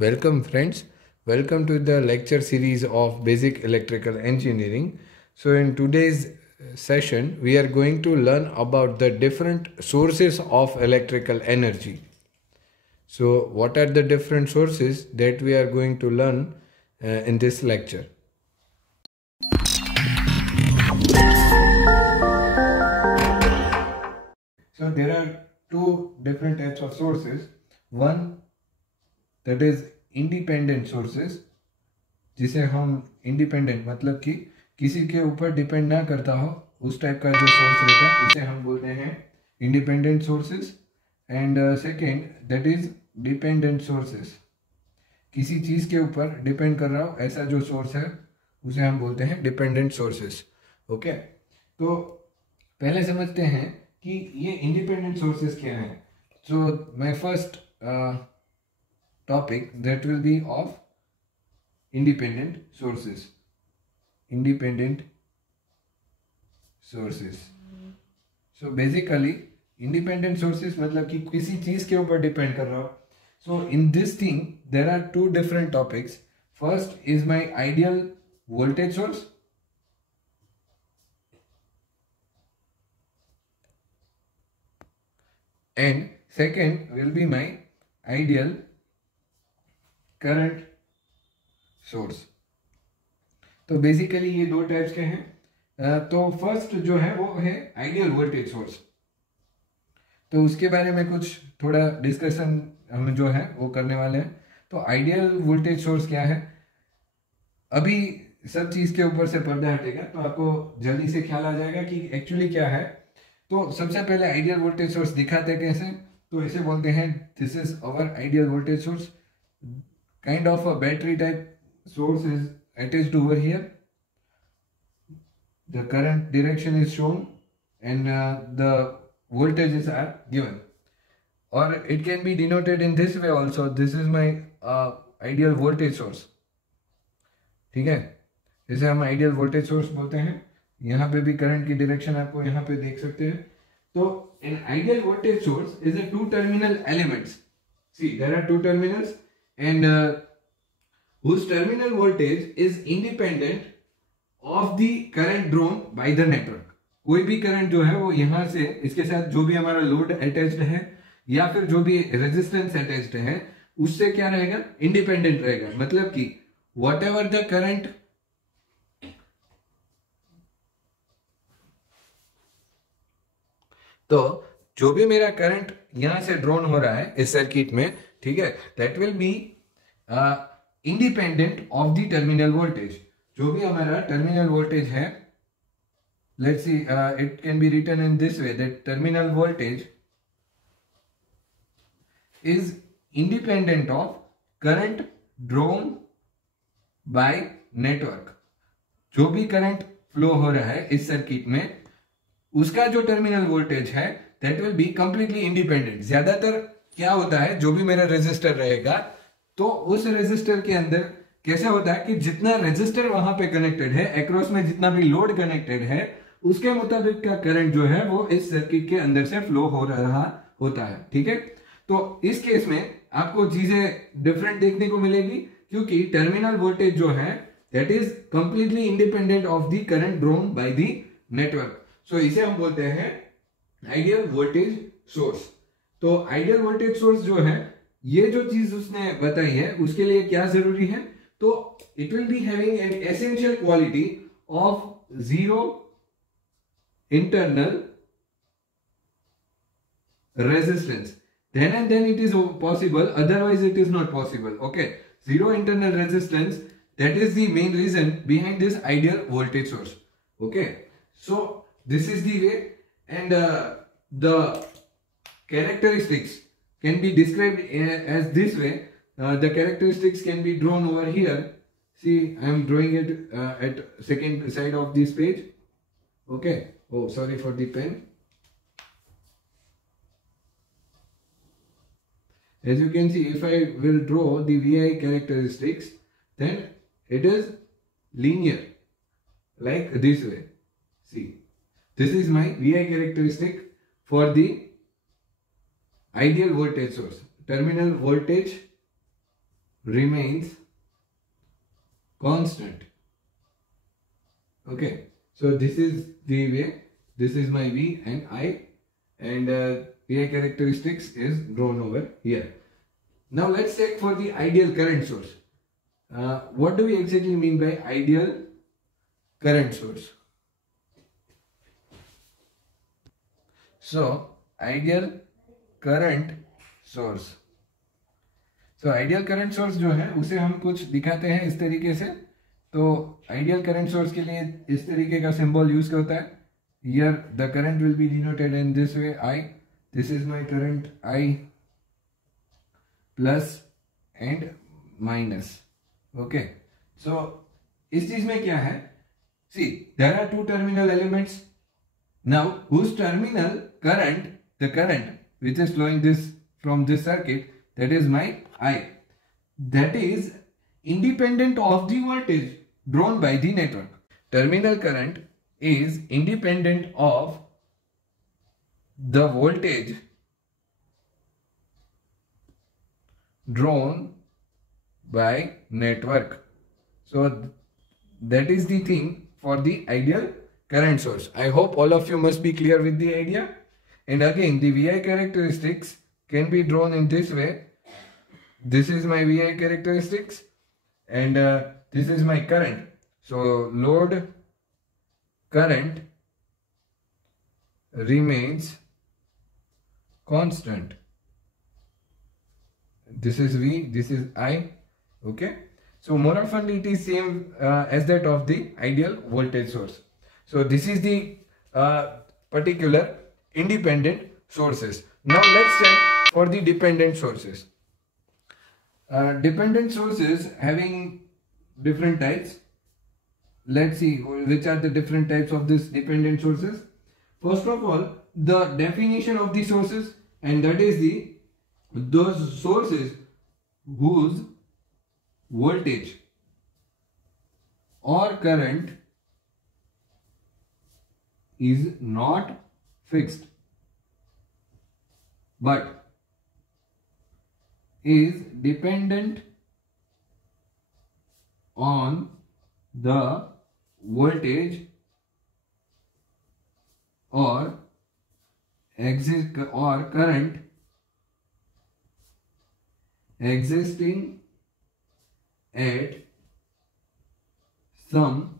Welcome friends, welcome to the lecture series of Basic Electrical Engineering. So in today's session, we are going to learn about the different sources of electrical energy. So what are the different sources that we are going to learn in this lecture? So there are two different types of sources. One that is independent sources, जिसे हम independent मतलब कि किसी के ऊपर depend ना करता हो उस टाइप का जो सोर्स रहता है उसे हम बोलते हैं independent sources. And second that is dependent sources, किसी चीज़ के ऊपर डिपेंड कर रहा हो ऐसा जो सोर्स है उसे हम बोलते हैं डिपेंडेंट सोर्सेस. ओके, तो पहले समझते हैं कि ये इंडिपेंडेंट सोर्सेस क्या हैं. So my first topic that will B of independent sources. So basically independent sources मतलब कि किसी चीज के ऊपर डिपेंड कर रहा हो. So in this thing there are two different topics. First is my ideal voltage source, and second will be my ideal current source. तो बेसिकली ये दो टाइप्स के हैं. तो फर्स्ट जो है वो है आइडियल वोल्टेज सोर्स. तो उसके बारे में कुछ थोड़ा डिस्कशन हम जो है वो करने वाले हैं. तो आइडियल वोल्टेज सोर्स क्या है, अभी सब चीज के ऊपर से पर्दा हटेगा तो आपको जल्दी से ख्याल आ जाएगा कि एक्चुअली क्या है. तो सबसे पहले आइडियल वोल्टेज सोर्स दिखाते हैं कैसे. तो इसे बोलते हैं this is our ideal voltage source, kind of a battery type source is attached over here. The current direction is shown and the voltages are given, or it can be denoted in this way also. This is my ideal voltage source. ठीक है, इसे हम ideal voltage source बोलते हैं. यहाँ पे भी current की डायरेक्शन आपको यहाँ पे देख सकते हैं. तो an ideal voltage source is a two terminal elements. See, there are two terminals and whose terminal voltage is independent of the current drawn by the network. कोई भी करंट जो है वो यहाँ से इसके साथ जो भी हमारा लोड अटैच्ड है या फिर जो भी रेजिस्टेंस अटैच्ड है उससे क्या रहेगा, इंडिपेंडेंट रहेगा. मतलब कि वट एवर द करंट तो जो भी मेरा करंट यहां से ड्रॉन हो रहा है इस सर्किट में, ठीक है, that will be independent of the terminal voltage. जो भी हमारा टर्मिनल वोल्टेज है, let's see it can be written in this way that terminal voltage is independent of current drawn by network. जो भी करंट फ्लो हो रहा है इस सर्किट में उसका जो टर्मिनल वोल्टेज है that will be completely independent. ज्यादातर क्या होता है, जो भी मेरा रेजिस्टर रहेगा तो उस रेजिस्टर के अंदर कैसे होता है कि जितना रेजिस्टर वहां पे कनेक्टेड है, अक्रॉस में जितना भी लोड कनेक्टेड है उसके मुताबिक का करंट जो है वो इस सर्किट के अंदर से फ्लो हो रहा होता है. ठीक है, तो इस केस में आपको चीजें डिफरेंट देखने को मिलेगी क्योंकि टर्मिनल वोल्टेज जो है that is completely independent of the current drawn by the network. So इसे हम बोलते हैं आइडियल वोल्टेज सोर्स. तो आइडियल वोल्टेज सोर्स जो है, ये जो चीज उसने बताई है उसके लिए क्या जरूरी है, तो it will be having an essential quality of zero internal resistance. then and then it is possible, otherwise it is not possible. Okay, zero internal resistance, that is the main reason behind this ideal voltage source. Okay, so this is the way, and the characteristics can be described as this way. The characteristics can be drawn over here. See, I am drawing it at second side of this page. Okay, oh sorry for the pen. As you can see, if I will draw the VI characteristics, then it is linear like this way. See, this is my VI characteristic for the ideal voltage source. Terminal voltage remains constant. Okay, so this is the way, this is my V and I, and VI characteristics is drawn over here. Now let's check for the ideal current source. What do we exactly mean by ideal current source? So ideal current source, ideal current source जो है उसे हम कुछ दिखाते हैं इस तरीके से. तो आइडियल करंट सोर्स के लिए इस तरीके का सिंबल यूज होता है. Here the current will be denoted in this way, I. This is my current I plus and minus. Okay, so इस चीज में क्या है, see there are two terminal elements. Now whose terminal current, the current which is flowing this from this circuit, that is my I, that is independent of the voltage drawn by the network. Terminal current is independent of the voltage drawn by network. So that is the thing for the ideal current source. I hope all of you must be clear with the idea. And again, the VI characteristics can be drawn in this way. This is my VI characteristics and this is my current. So load current remains constant. This is V, this is I. Okay, so more often it is same as that of the ideal voltage source. So this is the particular independent sources. Now let's check for the dependent sources. Dependent sources having different types. Let's see which are the different types of these dependent sources. First of all, the definition of the sources, and that is those sources whose voltage or current is not fixed but is dependent on the voltage or current existing at some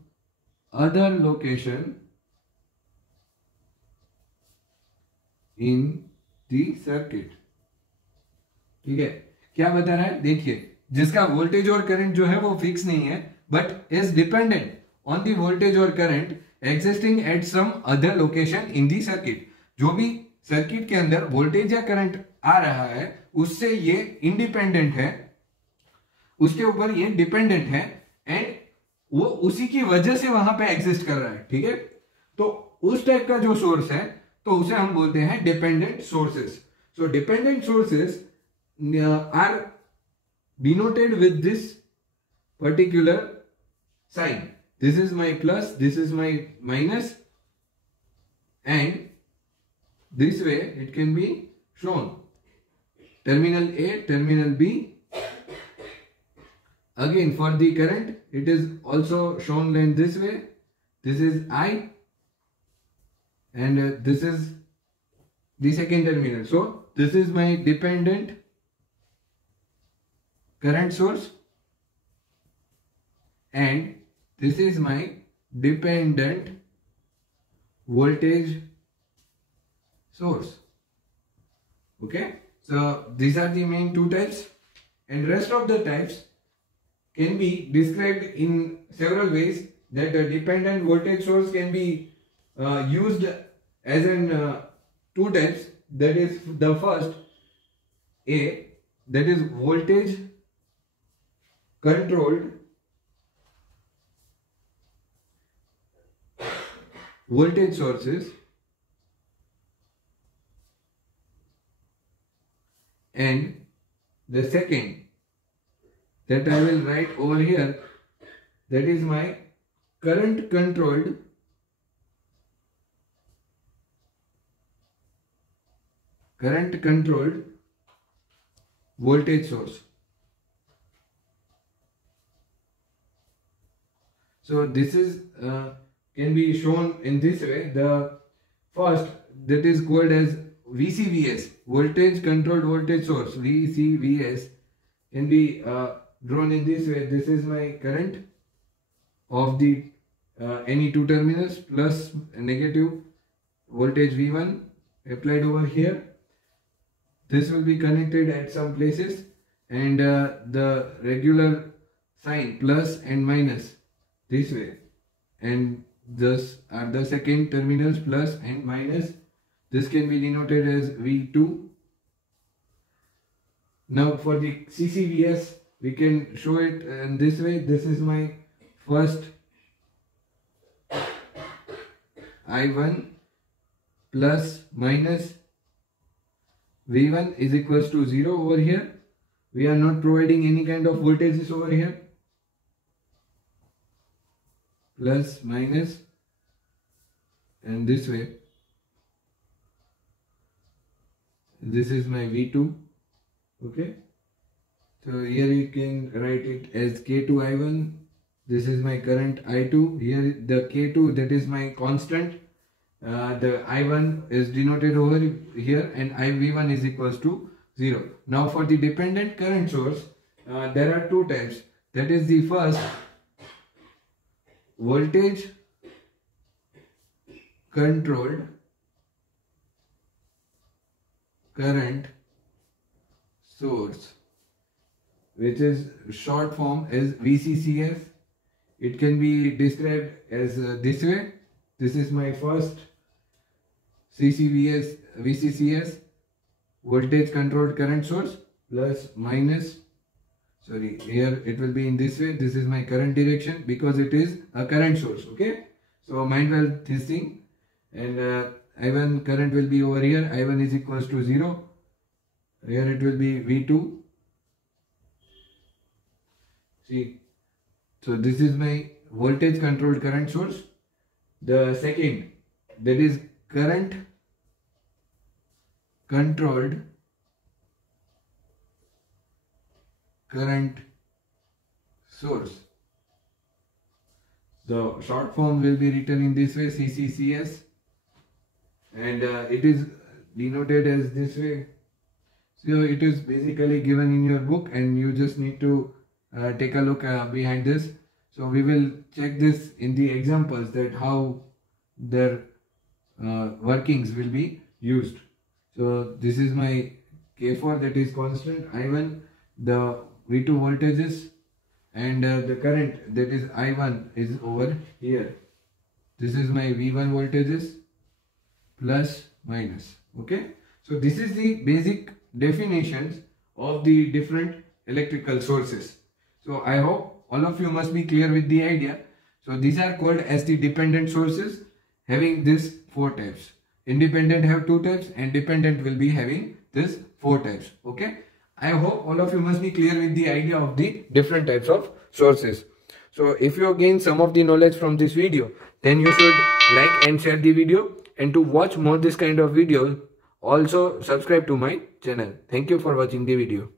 other location in the circuit. ठीक है, क्या बता रहा है, देखिए, जिसका voltage और current जो है वो फिक्स नहीं है but is dependent on the voltage और current existing at some other location in the circuit. जो भी सर्किट के अंदर वोल्टेज या करंट आ रहा है उससे ये इंडिपेंडेंट है, उसके ऊपर ये डिपेंडेंट है एंड वो उसी की वजह से वहां पे एग्जिस्ट कर रहा है. ठीक है, तो उस टाइप का जो सोर्स है तो उसे हम बोलते हैं dependent sources. So dependent sources are denoted with this particular sign. This is my plus, this is my minus, and this way it can be shown. Terminal A, terminal B. Again, for the current, it is also shown in this way. This is I, and this is the second terminal. So this is my dependent current source, and this is my dependent voltage source. Okay, so these are the main two types, and rest of the types can be described in several ways. That a dependent voltage source can be used as in two types. That is the first A, that is voltage controlled voltage sources, and the second that I will write over here, that is my current controlled voltage source. So this is can be shown in this way. The first, that is called as VCVS, voltage controlled voltage source. VCVS can be drawn in this way. This is my current of the any two terminals, plus negative voltage V1 applied over here. This will be connected at some places, and the regular sign plus and minus this way, and thus are the second terminals plus and minus. This can be denoted as V2. Now for the CCVS, we can show it in this way. This is my first I1 plus minus V1 is equals to 0 over here. We are not providing any kind of voltages over here. Plus minus, and this way. This is my V2. Okay. So here you can write it as K2I1. This is my current I2. Here the K2, that is my constant. The I1 is denoted over here, and IV1 is equals to 0. Now for the dependent current source, there are two types. That is the first, voltage controlled current source, which is short form as VCCS. It can be described as this way. This is my first VCCS, voltage controlled current source, plus minus. Sorry, here it will be in this way. This is my current direction because it is a current source. Okay, so mind well this thing, and I1 current will be over here. I1 is equals to 0. Here it will be V2. See, so this is my voltage controlled current source. The second, that is current controlled current source. The short form will be written in this way, CCCS, and it is denoted as this way. So it is basically given in your book, and you just need to take a look behind this. So we will check this in the examples, that how their workings will be used. So this is my K4, that is constant, I1, the V2 voltages, and the current, that is I1, is over here. This is my V1 voltages, plus minus. Okay, so this is the basic definitions of the different electrical sources. So I hope all of you must be clear with the idea. So these are called as the dependent sources, having this 4 types. Independent have 2 types, and dependent will be having this 4 types. Okay, I hope all of you must be clear with the idea of the different types of sources. So if you gain some of the knowledge from this video, then you should like and share the video, and to watch more this kind of videos, also subscribe to my channel. Thank you for watching the video.